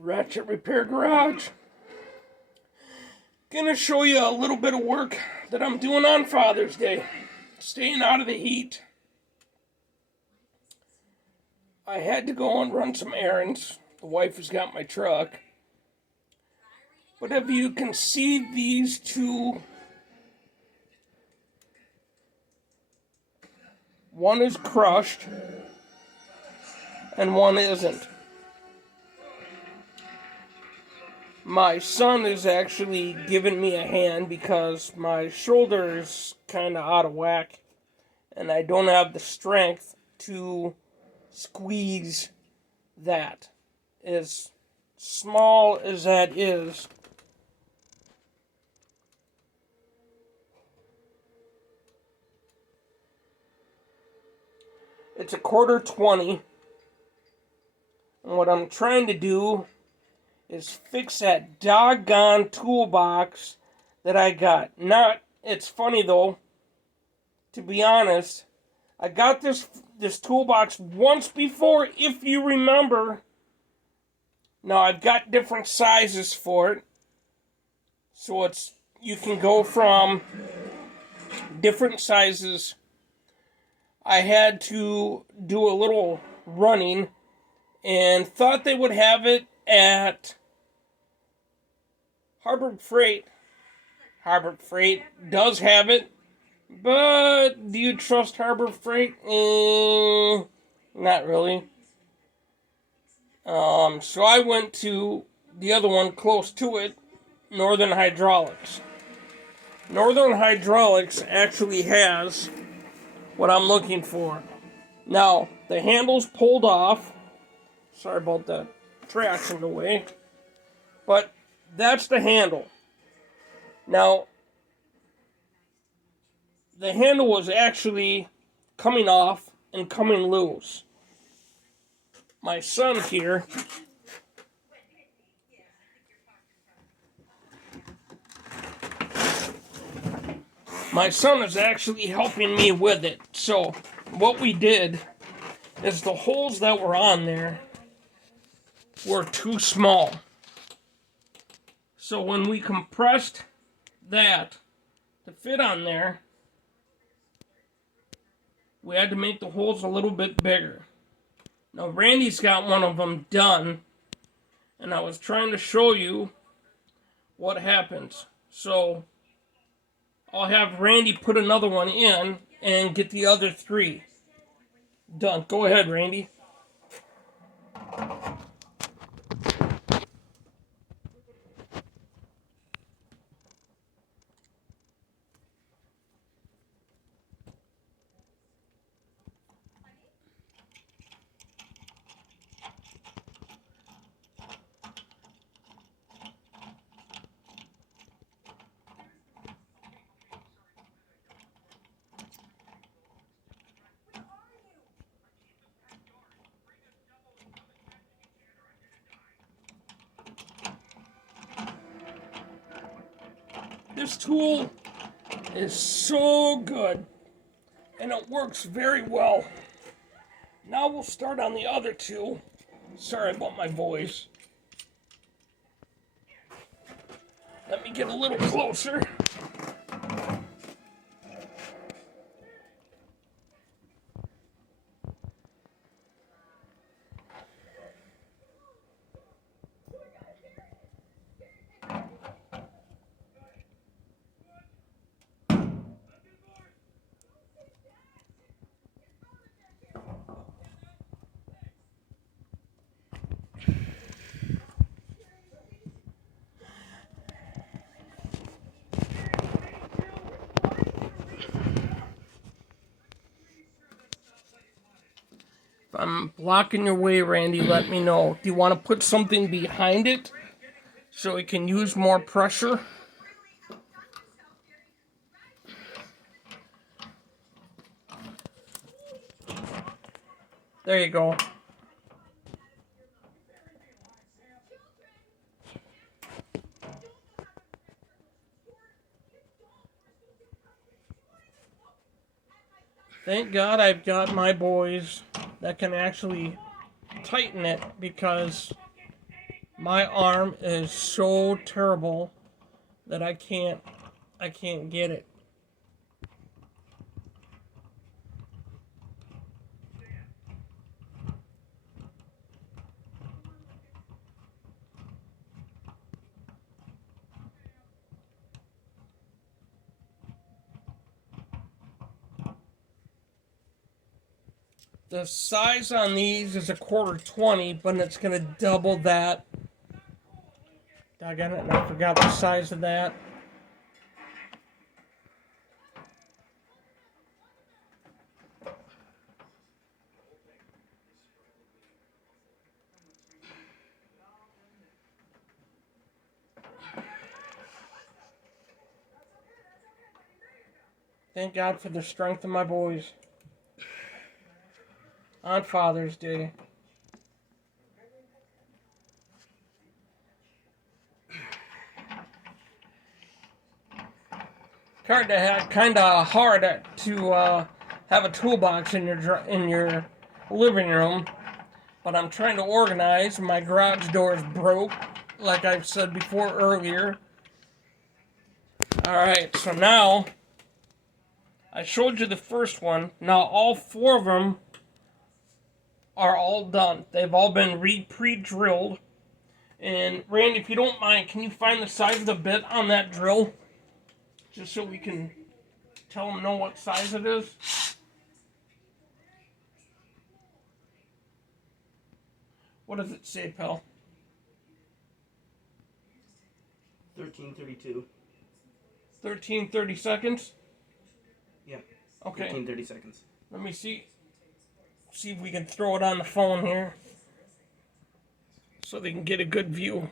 Ratchet Repair Garage. Gonna show you a little bit of work that I'm doing on Father's Day. Staying out of the heat. I had to go and run some errands. The wife has got my truck. But if you can see these two, one is crushed and one isn't. My son is actually giving me a hand because my shoulder is kind of out of whack and I don't have the strength to squeeze that. As small as that is, it's a quarter 20, and what I'm trying to do is fix that doggone toolbox that I got. It's funny though, to be honest, I got this toolbox once before, if you remember. Now I've got different sizes for it, so you can go from different sizes. I had to do a little running and thought they would have it at Harbor Freight. Harbor Freight does have it, but do you trust Harbor Freight? Not really. So I went to the other one close to it, Northern Hydraulics. Northern Hydraulics actually has what I'm looking for. Now, the handle's pulled off. Sorry about that trash in the way. But that's the handle. Now, the handle was actually coming off and coming loose. My son here is actually helping me with it. So what we did is the holes that were on there were too small. So when we compressed that to fit on there, we had to make the holes a little bit bigger. Now Randy's got one of them done, and I was trying to show you what happens. So I'll have Randy put another one in and get the other three done. Go ahead, Randy. This tool is so good, and it works very well. Now we'll start on the other two. Sorry about my voice. Let me get a little closer. If I'm blocking your way, Randy, let me know. Do you want to put something behind it so it can use more pressure? There you go. Thank God I've got my boys that can actually tighten it, because My arm is so terrible that I can't get it. The size on these is a 1/4 20, but it's gonna double that. Doggone it, and I forgot the size of that. Thank God for the strength of my boys. On Father's Day. Kind of hard to have a toolbox in your living room, but I'm trying to organize. My garage door is broke, like I've said before earlier. All right, so now I showed you the first one. Now all 4 of them are all done. They've all been pre-drilled. And Randy, if you don't mind, can you find the size of the bit on that drill? Just so we can tell them know what size it is. What does it say, pal? 1332. 1330 seconds? Yeah. Okay. 1330 seconds. Let me see if we can throw it on the phone here so they can get a good view.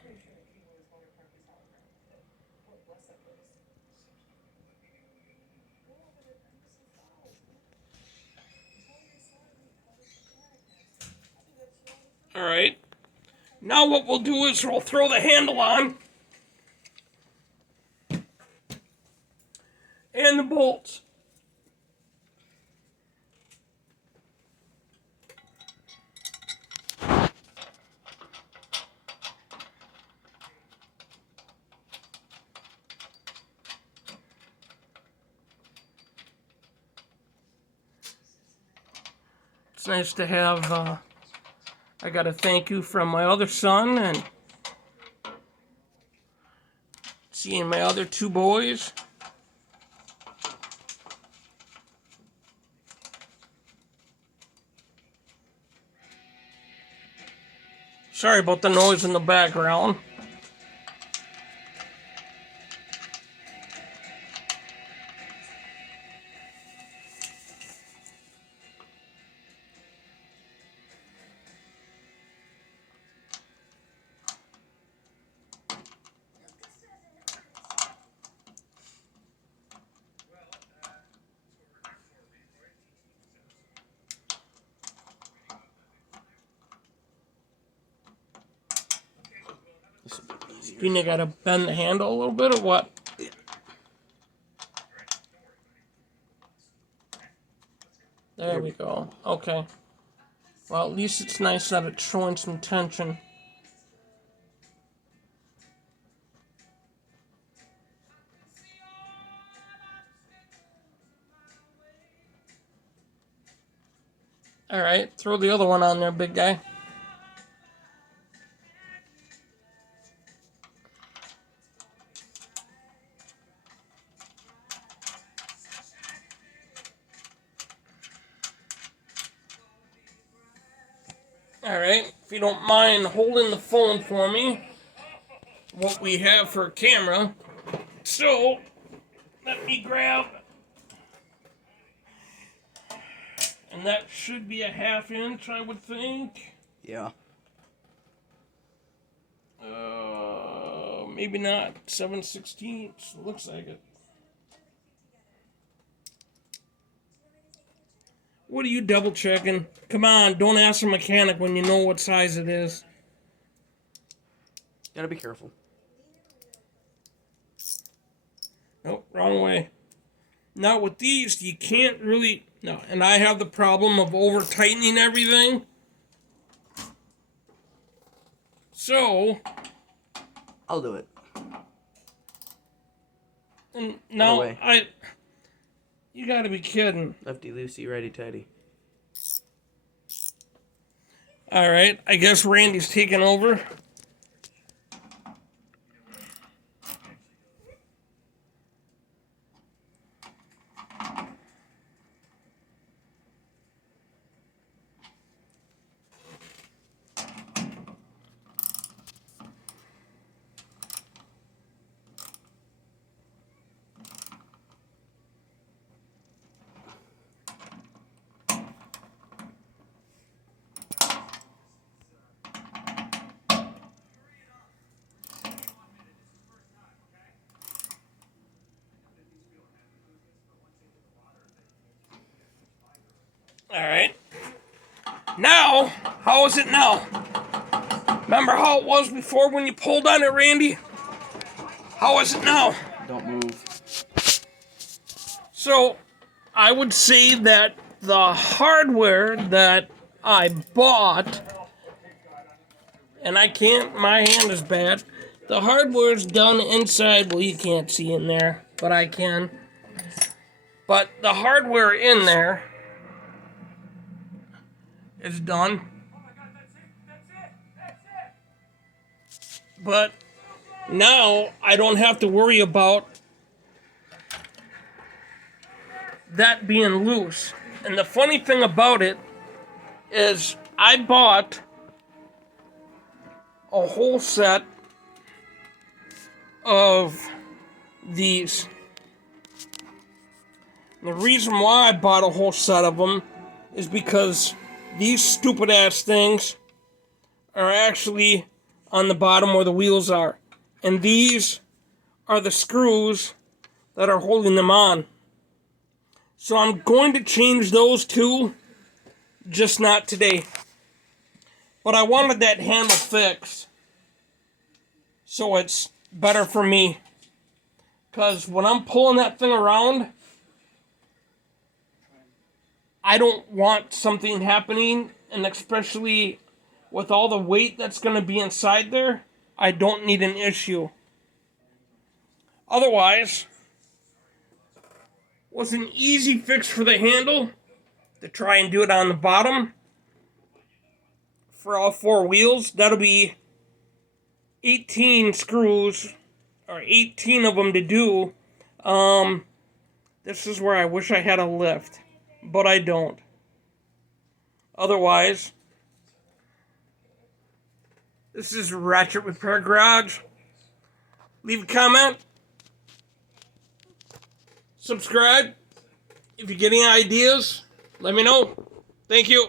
All right. Now what we'll do is we'll throw the handle on and the bolts. It's nice to have, I got a thank you from my other son and seeing my other 2 boys. Sorry about the noise in the background. You think I gotta bend the handle a little bit or what? Yeah. There we go. Okay. Well, at least it's nice that it's showing some tension. Alright, throw the other one on there, big guy. Alright, if you don't mind holding the phone for me, what we have for a camera. So, let me grab, and that should be a 1/2 inch, I would think. Yeah. Maybe not. 7/16. Looks like it. What are you double checking? Come on, don't ask a mechanic when you know what size it is. Gotta be careful. Nope, wrong way. Now with these, you can't really... No, and I have the problem of over-tightening everything. So, I'll do it. and Other now way. you gotta be kidding. Lefty loosey, righty tighty. All right, I guess Randy's taking over. All right. Now, how is it now? Remember how it was before when you pulled on it, Randy? How is it now? Don't move. So, I would say that the hardware that I bought, and I can't, my hand is bad. The hardware's done inside. Well, you can't see in there, but I can. But the hardware in there is done. But now I don't have to worry about that being loose. And the funny thing about it is I bought a whole set of these. And the reason why I bought a whole set of them is because these stupid ass things are actually on the bottom where the wheels are. And these are the screws that are holding them on. So I'm going to change those too, just not today. But I wanted that handle fixed, so it's better for me. Because when I'm pulling that thing around, I don't want something happening, and especially with all the weight that's going to be inside there, I don't need an issue. Otherwise, was an easy fix for the handle to try and do it on the bottom for all four wheels. That'll be 18 screws, or 18 of them to do. This is where I wish I had a lift, but I don't. Otherwise, this is Ratchet Repair Garage. Leave a comment. Subscribe. If you get any ideas, let me know. Thank you.